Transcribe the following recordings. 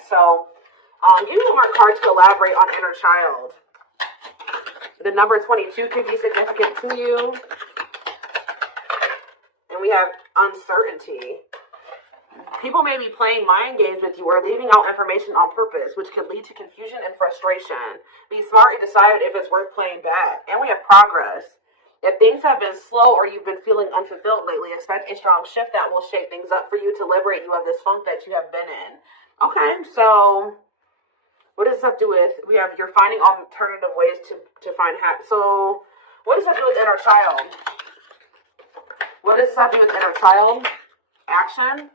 that. So give me one more card to elaborate on inner child. The number 22 could be significant to you. And we have uncertainty. People may be playing mind games with you or leaving out information on purpose, which could lead to confusion and frustration. Be smart and decide if it's worth playing back. And we have progress. If things have been slow or you've been feeling unfulfilled lately, expect a strong shift that will shake things up for you to liberate you of this funk that you have been in. Okay, so what does this have to do with? We have you're finding alternative ways to find happiness. So what does that do with inner child? What does this have to do with inner child? Action.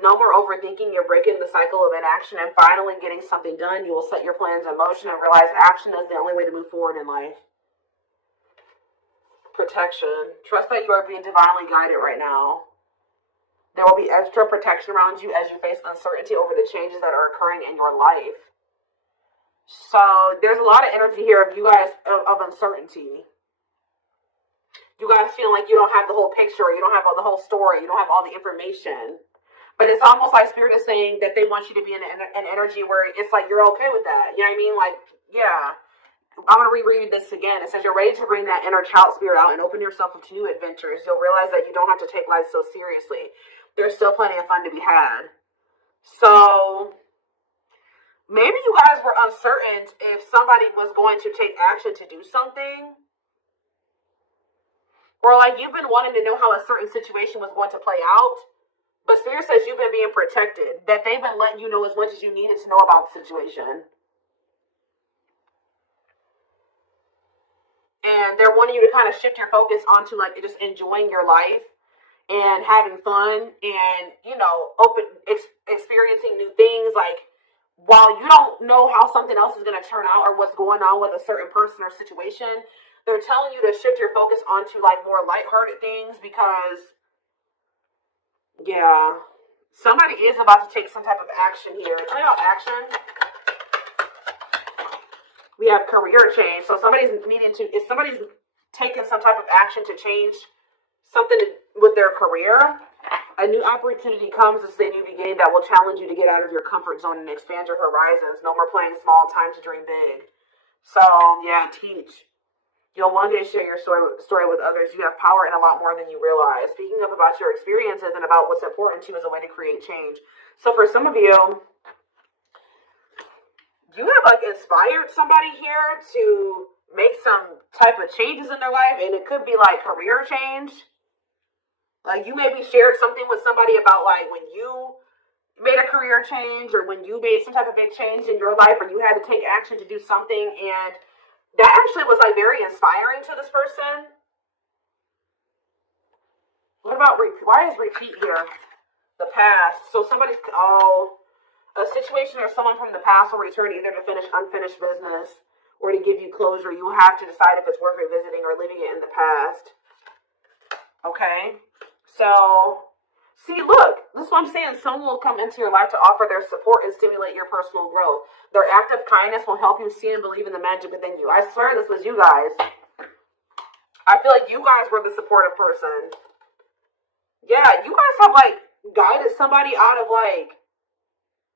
No more overthinking. You're breaking the cycle of inaction and finally getting something done. You will set your plans in motion and realize action is the only way to move forward in life. Protection. Trust that you are being divinely guided right now. There will be extra protection around you as you face uncertainty over the changes that are occurring in your life. So there's a lot of energy here of you guys of uncertainty. You guys feel like you don't have the whole picture, you don't have the whole story, you don't have all the information. But it's almost like Spirit is saying that they want you to be in an energy where it's like you're okay with that. You know what I mean? Like, yeah. I'm going to reread this again. It says you're ready to bring that inner child spirit out and open yourself up to new adventures. You'll realize that you don't have to take life so seriously. There's still plenty of fun to be had. So maybe you guys were uncertain if somebody was going to take action to do something. Or like you've been wanting to know how a certain situation was going to play out. But Spirit says you've been being protected. That they've been letting you know as much as you needed to know about the situation. And they're wanting you to kind of shift your focus onto like just enjoying your life and having fun and, you know, experiencing new things. Like while you don't know how something else is going to turn out or what's going on with a certain person or situation, they're telling you to shift your focus onto like more lighthearted things because, yeah, somebody is about to take some type of action here. Tell me about action. We have career change. So somebody's taking some type of action to change something with their career. A new opportunity comes as a new beginning that will challenge you to get out of your comfort zone and expand your horizons. No more playing small, time to dream big. So, yeah, teach. You'll one day share your story with others. You have power and a lot more than you realize. Speaking up about your experiences and about what's important to you is a way to create change. So for some of you, you have like inspired somebody here to make some type of changes in their life, and it could be like career change. Like you maybe shared something with somebody about like when you made a career change or when you made some type of big change in your life or you had to take action to do something, and that actually was like very inspiring to this person. What about why is repeat here? The past. So a situation or someone from the past will return either to finish unfinished business or to give you closure. You have to decide if it's worth revisiting or leaving it in the past. Okay? So, see, look, this is what I'm saying. Someone will come into your life to offer their support and stimulate your personal growth. Their act of kindness will help you see and believe in the magic within you. I swear this was you guys. I feel like you guys were the supportive person. Yeah, you guys have, like, guided somebody out of, like,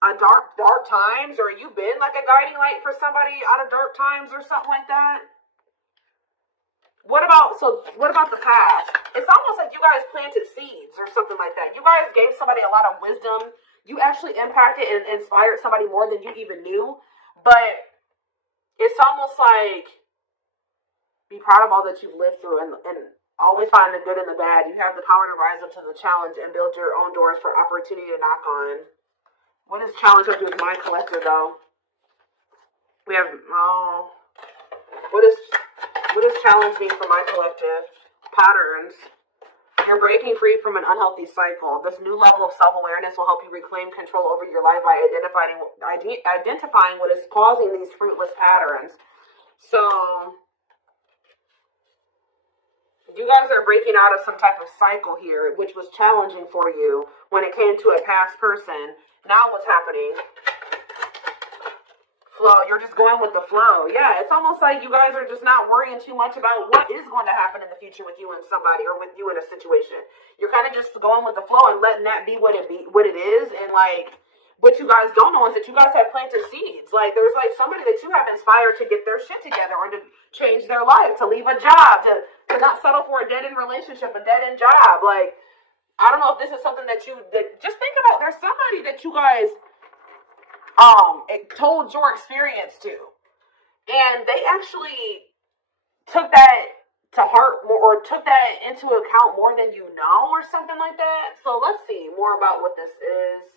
a dark times, or you've been, like, a guiding light for somebody out of dark times or something like that. What about the past? It's almost like you guys planted seeds or something like that. You guys gave somebody a lot of wisdom. You actually impacted and inspired somebody more than you even knew. But it's almost like be proud of all that you've lived through and always find the good and the bad. You have the power to rise up to the challenge and build your own doors for opportunity to knock on. What does challenge have to do with my collector, though? We have, what does challenge mean for my collective? Patterns. You're breaking free from an unhealthy cycle. This new level of self-awareness will help you reclaim control over your life by identifying what is causing these fruitless patterns. So, you guys are breaking out of some type of cycle here, which was challenging for you when it came to a past person. Now what's happening? Flow. You're just going with the flow. Yeah, it's almost like you guys are just not worrying too much about what is going to happen in the future with you and somebody or with you in a situation. You're kind of just going with the flow and letting that be what it is, and like, what you guys don't know is that you guys have planted seeds. Like, there's like somebody that you have inspired to get their shit together or to change their life, to leave a job, to not settle for a dead-end relationship, a dead-end job. Like, I don't know if this is something that just think about. There's somebody that you guys told your experience to, and they actually took that to heart more, or took that into account more than you know, or something like that. So let's see more about what this is.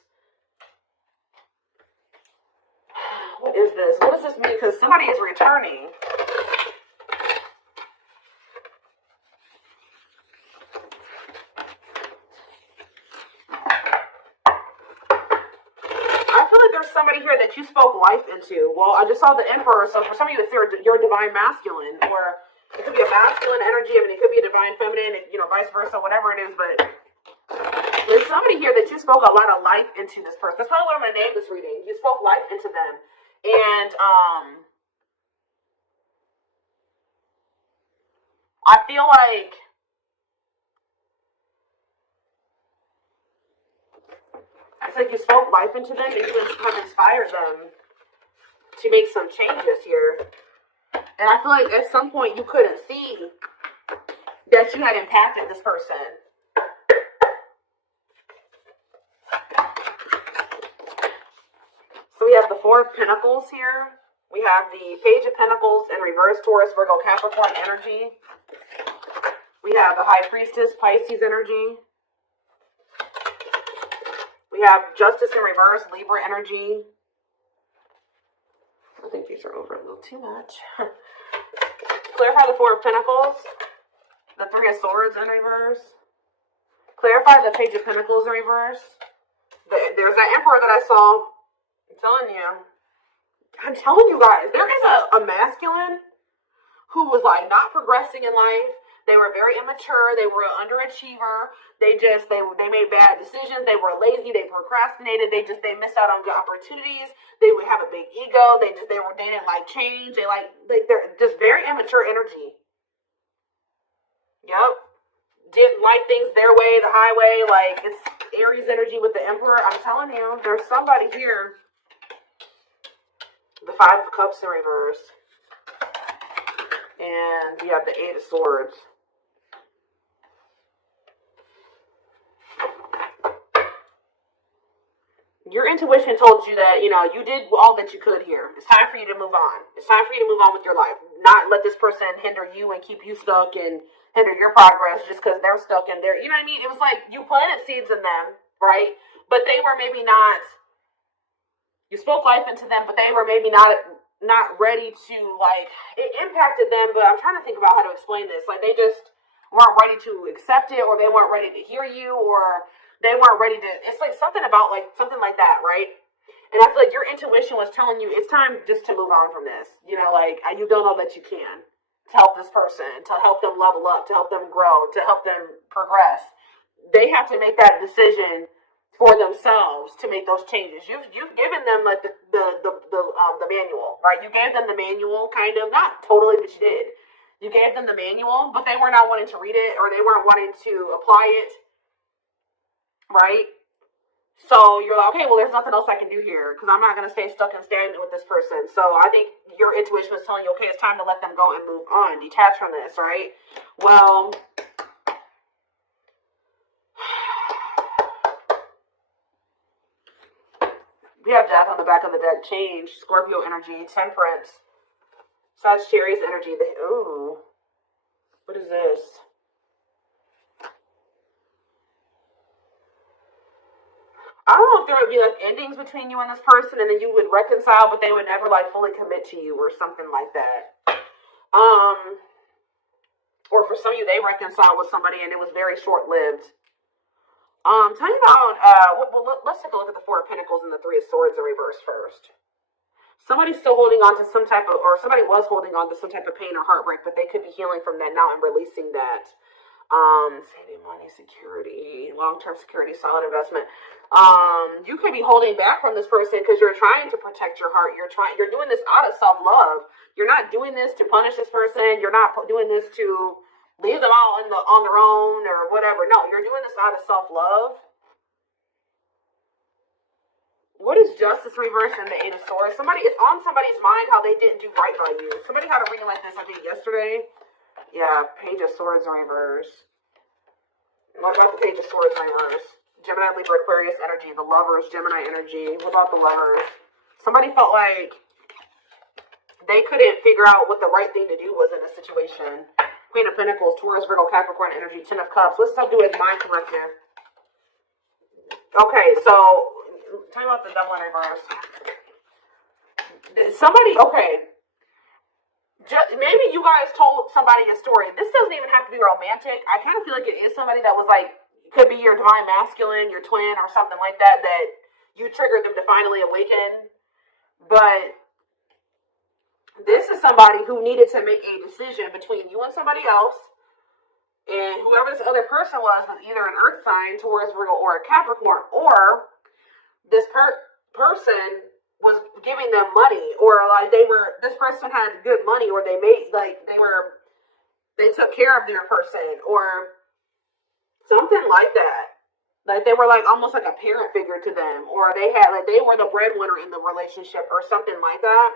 What is this? What does this mean? Because somebody is returning. I feel like there's somebody here that you spoke life into. Well, I just saw the Emperor, so for some of you, it's your divine masculine, or it could be a masculine energy. I mean, it could be a divine feminine, you know, vice versa, whatever it is. But there's somebody here that you spoke a lot of life into this person. That's probably what I'm going to name this reading. You spoke life into them. And I feel like it's like you spoke life into them and you have inspired them to make some changes here. And I feel like at some point you couldn't see that you had impacted this person. So we have the Four of Pentacles here. We have the Page of Pentacles in reverse, Taurus, Virgo, Capricorn energy. We have the High Priestess, Pisces energy. We have Justice in reverse, Libra energy. I think these are over a little too much. Clarify the Four of Pentacles. The Three of Swords in reverse. Clarify the Page of Pentacles in reverse. There's that Emperor that I saw. I'm telling you guys, there is a masculine who was like not progressing in life. They were very immature. They were an underachiever. They made bad decisions. They were lazy. They procrastinated. They missed out on good opportunities. They would have a big ego. They didn't like change. They're just very immature energy. Yep. Didn't like things their way, the highway. Like, it's Aries energy with the Emperor. I'm telling you, there's somebody here. The Five of Cups in reverse. And we have the Eight of Swords. Your intuition told you that, you know, you did all that you could here. It's time for you to move on. It's time for you to move on with your life. Not let this person hinder you and keep you stuck and hinder your progress just because they're stuck in there. You know what I mean? It was like you planted seeds in them, right? But they were maybe not, you spoke life into them, but they were maybe not ready to, like, it impacted them, but I'm trying to think about how to explain this. Like, they just weren't ready to accept it, or they weren't ready to hear you, or they weren't ready to, it's like something about, like, something like that, right? And I feel like your intuition was telling you it's time just to move on from this. You know, like, you've done all that you can to help this person, to help them level up, to help them grow, to help them progress. They have to make that decision for themselves to make those changes. You've given them like the manual, right? You gave them the manual, kind of, not totally, but you did. You gave them the manual, but they were not wanting to read it, or they weren't wanting to apply it, right? So you're like, okay, well, there's nothing else I can do here because I'm not going to stay stuck and stagnant with this person. So I think your intuition was telling you, okay, it's time to let them go and move on, detach from this, right? Well, we have Death on the back of the deck. Change, Scorpio energy, Temperance, Sagittarius energy. Ooh, what is this? I don't know if there would be like endings between you and this person, and then you would reconcile, but they would never like fully commit to you or something like that. Or for some of you, they reconciled with somebody and it was very short lived. Tell me about, let's take a look at the Four of Pentacles and the Three of Swords in reverse first. Somebody's still holding on to some type of, or somebody was holding on to some type of pain or heartbreak, but they could be healing from that now and releasing that. Saving money, security, long-term security, solid investment. You could be holding back from this person because you're trying to protect your heart. You're doing this out of self-love. You're not doing this to punish this person. You're not doing this to leave them all on their own or whatever. No, you're doing this out of self-love. What is justice reverse and the Eight of Swords? It's on somebody's mind how they didn't do right by you. Somebody had a reading like this, I think, yesterday. Yeah, Page of Swords in reverse. What about the Page of Swords in reverse? Gemini, Libra, Aquarius energy. The Lovers, Gemini energy. What about the Lovers? Somebody felt like they couldn't figure out what the right thing to do was in a situation. Queen of Pentacles, Taurus, Virgo, Capricorn energy, Ten of Cups. What's this have to do with my collective? Okay, so tell me about the Devil in reverse. Maybe you guys told somebody a story. This doesn't even have to be romantic. I kind of feel like it is somebody that was like, could be your divine masculine, your twin, or something like that, that you triggered them to finally awaken. But this is somebody who needed to make a decision between you and somebody else. And whoever this other person was either an earth sign, Taurus, Virgo, or a Capricorn, or this person was giving them money, or like this person had good money, or they took care of their person, or something like that. Like they were like almost like a parent figure to them, or they were the breadwinner in the relationship, or something like that.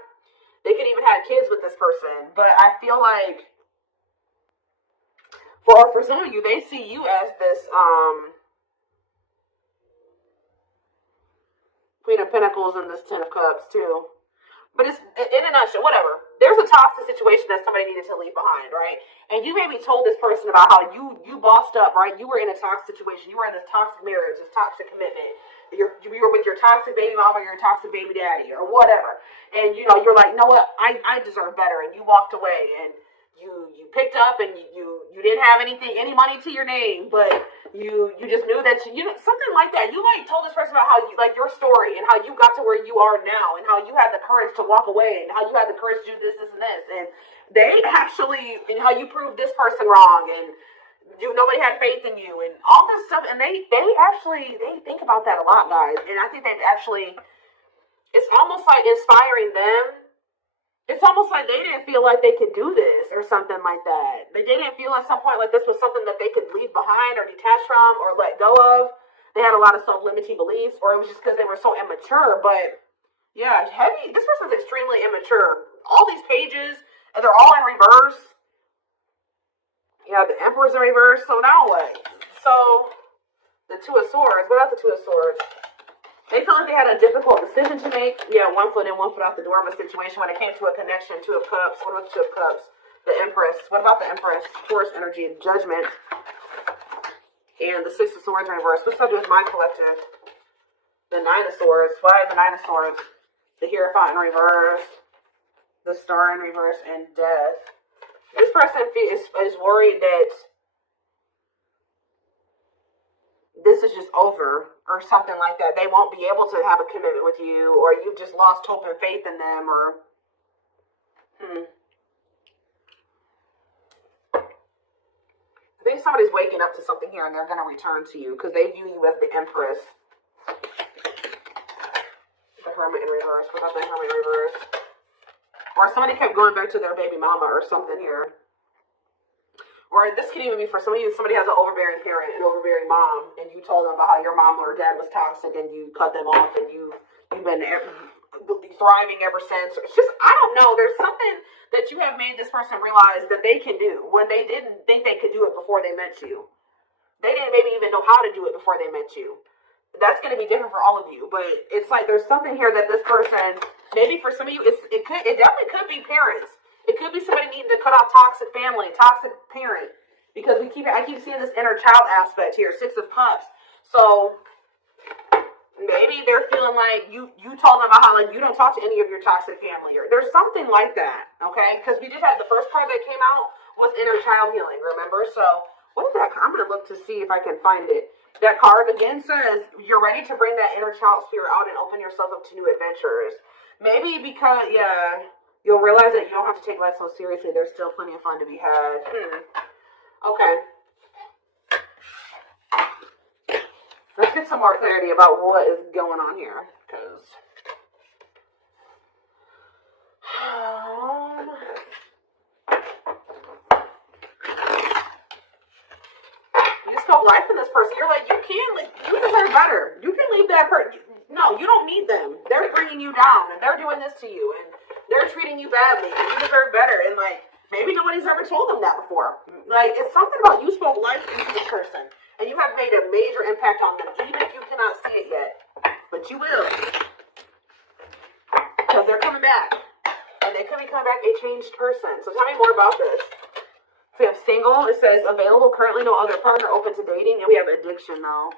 They could even have kids with this person, but I feel like for some of you, they see you as this Queen of Pentacles and this Ten of Cups too. But it's in a nutshell, whatever. There's a toxic situation that somebody needed to leave behind, right? And you maybe told this person about how you bossed up, right? You were in a toxic situation. You were in this toxic marriage, this toxic commitment. You were with your toxic baby mama, or your toxic baby daddy, or whatever. And you're like, no, what? I deserve better. And you walked away, and you picked up, and you didn't have any money to your name, but you just knew that something like that. You like told this person about how you like your story and how you got to where you are now, and how you had the courage to walk away, and how you had the courage to do this, and this, and they actually, and how you proved this person wrong, and nobody had faith in you, and all this stuff. And they think about that a lot, guys. And I think it's almost like inspiring them. It's almost like they didn't feel like they could do this or something like that. They didn't feel at some point like this was something that they could leave behind or detach from or let go of. They had a lot of self-limiting beliefs, or it was just because they were so immature. But yeah, this person's extremely immature. All these pages, and they're all in reverse. Yeah, the Emperor's in reverse. So now what? So the Two of Swords. What about the Two of Swords? They felt like they had a difficult decision to make. Yeah, 1 foot in, 1 foot out the door of a situation when it came to a connection. Two of Cups. What about the Two of Cups? The Empress. What about the Empress? Taurus energy, Judgment. And the Six of Swords in reverse. What's up with my collective? The Nine of Swords. Why the Nine of Swords? The Hierophant in reverse. The Star in reverse. And Death. This person is worried that this is just over, or something like that. They won't be able to have a commitment with you, or you've just lost hope and faith in them, or I think somebody's waking up to something here, and they're going to return to you because they view you as the Empress. The Hermit in reverse. What about the Hermit in reverse? Or somebody kept going back to their baby mama or something here. Or this could even be for some of you, somebody has an overbearing parent, an overbearing mom, and you told them about how your mom or dad was toxic, and you cut them off, and you've been thriving ever since. It's just, I don't know, there's something that you have made this person realize that they can do when they didn't think they could do it before they met you. They didn't maybe even know how to do it before they met you. That's going to be different for all of you, but it's like there's something here that this person, maybe for some of you, it definitely could be parents. It could be somebody needing to cut off toxic family, toxic parent, because I keep seeing this inner child aspect here, Six of Cups. So maybe they're feeling like you told them about how like you don't talk to any of your toxic family, or there's something like that, okay? Because we did have the first card that came out was inner child healing, remember? So what is that? I'm going to look to see if I can find it. That card again says you're ready to bring that inner child spirit out and open yourself up to new adventures. Maybe because, yeah, you'll realize that you don't have to take life so seriously. There's still plenty of fun to be had. Okay. Let's get some more clarity about what is going on here. Because you just felt life life in this person. You're like, you deserve better. You can leave that person. No, you don't need them. They're bringing you down, and they're doing this to you, and they're treating you badly, and you deserve better. And like, maybe nobody's ever told them that before. Like, it's something about you spoke life into this person, and you have made a major impact on them, even if you cannot see it yet. But you will, because they're coming back, and they could be coming back a changed person. So tell me more about this. We have single. It says available, currently no other partner, open to dating. And we have addiction though.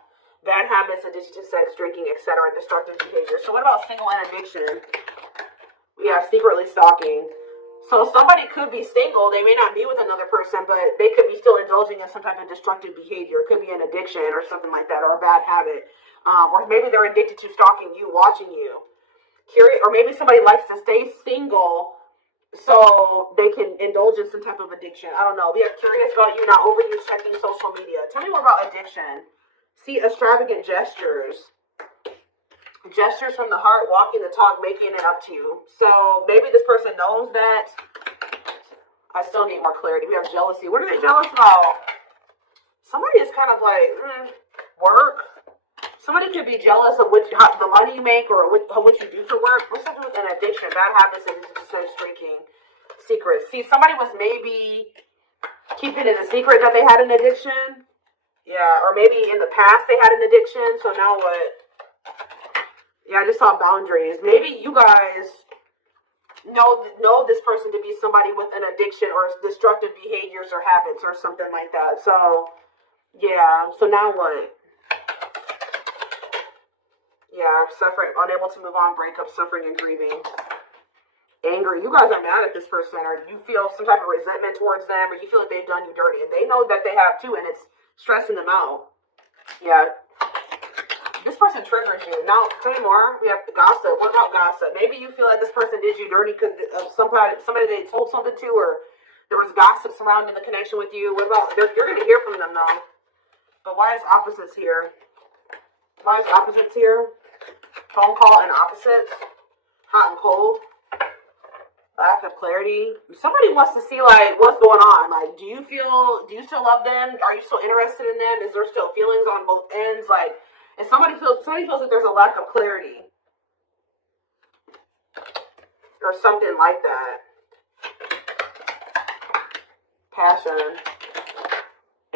Bad habits, addiction to sex, drinking, etc. Destructive behavior. So what about single and addiction? We have secretly stalking. So somebody could be single. They may not be with another person, but they could be still indulging in some type of destructive behavior. It could be an addiction or something like that, or a bad habit. Or maybe they're addicted to stalking you, watching you. Curious, or maybe somebody likes to stay single so they can indulge in some type of addiction. I don't know. We are curious about you, not overuse checking social media. Tell me more about addiction. See, extravagant gestures. Gestures from the heart, walking the talk, making it up to you. So maybe this person knows that. I still need more clarity. We have jealousy. What are they jealous about? Somebody is kind of like, work. Somebody could be jealous of the money you make or what you do for work. What's that do with an addiction? Bad habits, addiction to sex, drinking, secrets. See, somebody was maybe keeping it a secret that they had an addiction. Yeah, or maybe in the past they had an addiction. So now what? Yeah, I just saw boundaries. Maybe you guys know this person to be somebody with an addiction or destructive behaviors or habits or something like that. So, yeah. So now what? Yeah, suffering, unable to move on, breakup, suffering, and grieving. Angry. You guys are mad at this person, or you feel some type of resentment towards them, or you feel like they've done you dirty. And they know that they have too, and it's stressing them out. Yeah. This person triggers you. Now, tell me more. We have gossip. What about gossip? Maybe you feel like this person did you dirty because of somebody they told something to, or there was gossip surrounding the connection with you. What about, you're going to hear from them, though. But why is opposites here? Why is opposites here? Phone call and opposites. Hot and cold. Lack of clarity. Somebody wants to see, like, what's going on. Like, do you still love them? Are you still interested in them? Is there still feelings on both ends? Like, and somebody feels like there's a lack of clarity. Or something like that. Passion.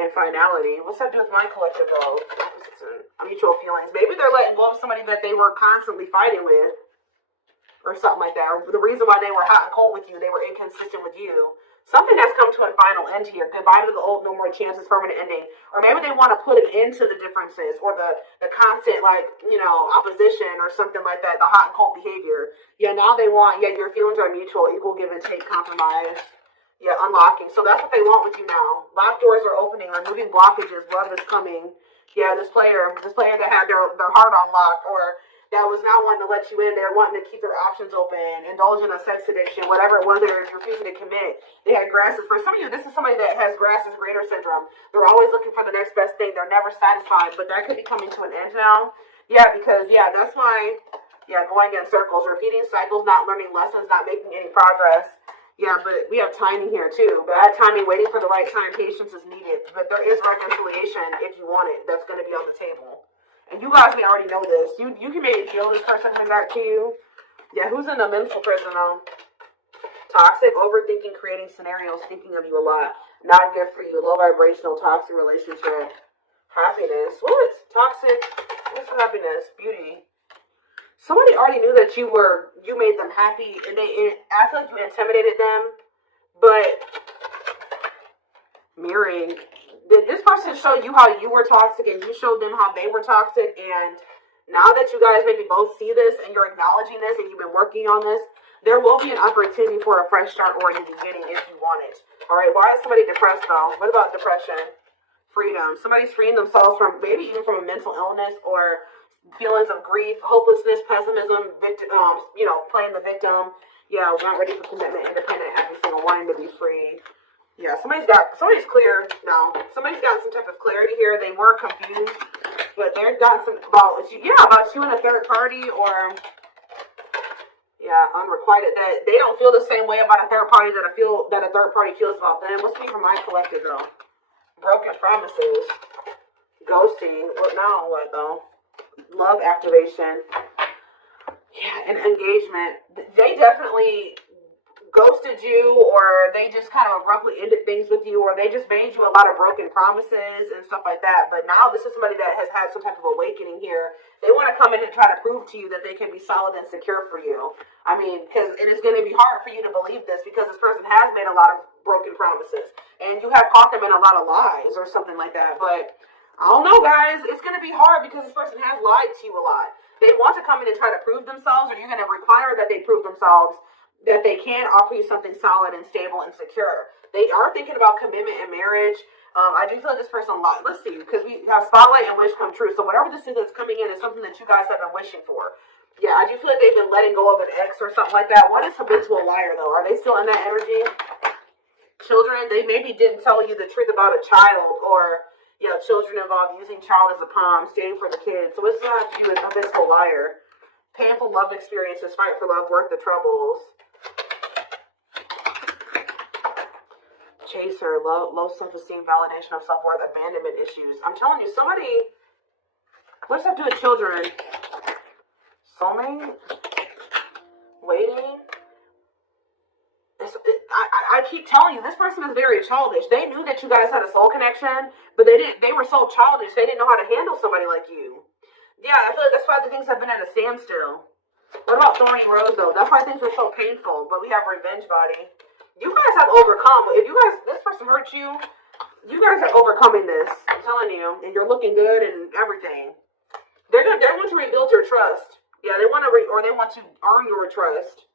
And finality. What's that do with my collective, though? Opposites and mutual feelings. Maybe they're letting go of somebody that they were constantly fighting with. Or something like that. Or the reason why they were hot and cold with you, they were inconsistent with you. Something has come to a final end here. Goodbye to the old, no more chances, permanent ending. Or maybe they want to put an end to the differences or the constant, like, opposition or something like that. The hot and cold behavior. Yeah, now they want, your feelings are mutual, equal give and take, compromise. Yeah, unlocking. So that's what they want with you now. Locked doors are opening, removing blockages, love is coming. Yeah, this player that had their heart unlocked, or that was not wanting to let you in. They're wanting to keep their options open, indulge in a sex addiction, whatever it was they're refusing to commit. They had grasses. For some of you, this is somebody that has grass is greater syndrome. They're always looking for the next best thing. They're never satisfied, but that could be coming to an end now. Yeah, because, that's why, going in circles, repeating cycles, not learning lessons, not making any progress. Yeah, but we have timing here, too. Bad timing, waiting for the right time, patience is needed. But there is reconciliation if you want it. That's going to be on the table. And you guys may already know this. You can maybe feel this person coming back to you. Yeah, who's in a mental prison, though? Toxic, overthinking, creating scenarios, thinking of you a lot. Not good for you. Low vibrational, toxic relationship. Happiness. What? Toxic. What's happiness? Beauty. Somebody already knew that you made them happy, and I feel like you intimidated them, but mirroring. Did this person show you how you were toxic, and you showed them how they were toxic, and now that you guys maybe both see this, and you're acknowledging this, and you've been working on this, there will be an opportunity for a fresh start or a new beginning if you want it. All right, why is somebody depressed, though? What about depression? Freedom. Somebody's freeing themselves from, maybe even from a mental illness or feelings of grief, hopelessness, pessimism, victim, playing the victim. Yeah, not ready for commitment, independent, happy, single, wanting to be free. Yeah, somebody's clear now. Somebody's gotten some type of clarity here. They were confused, but they've gotten some about you and a third party, or unrequited. That they don't feel the same way about a third party that a third party feels about them. What's me from my collective though? Broken promises. ghosting. Well, now what though? Love activation. Yeah, and engagement. They definitely ghosted you, or they just kind of abruptly ended things with you, or they just made you a lot of broken promises and stuff like that. But now this is somebody that has had some type of awakening here. They want to come in and try to prove to you that they can be solid and secure for you. I mean, because it is going to be hard for you to believe this, because this person has made a lot of broken promises, and you have caught them in a lot of lies or something like that. But I don't know, guys. It's going to be hard because this person has lied to you a lot. They want to come in and try to prove themselves, or you're going to require that they prove themselves, that they can offer you something solid and stable and secure. They are thinking about commitment and marriage. I do feel like this person, let's see, because we have spotlight and wish come true. So whatever this is that's coming in is something that you guys have been wishing for. Yeah, I do feel like they've been letting go of an ex or something like that. What is habitual liar, though? Are they still in that energy? Children, they maybe didn't tell you the truth about a child, or children involved, using child as a palm, staying for the kids. So what's that to do with habitual liar? Painful love experiences, fight for love, worth the troubles. Chaser, low self-esteem, validation of self-worth, abandonment issues. I'm telling you, somebody, what does that do with children? Soulmate? Waiting? I keep telling you, this person is very childish. They knew that you guys had a soul connection, but they were so childish, they didn't know how to handle somebody like you. Yeah, I feel like that's why the things have been at a standstill. What about Thorny Rose, though? That's why things were so painful, but we have Revenge Body. You guys have overcome. If this person hurt you, you guys are overcoming this. I'm telling you, and you're looking good and everything. They want to rebuild your trust. Yeah, they want to earn your trust.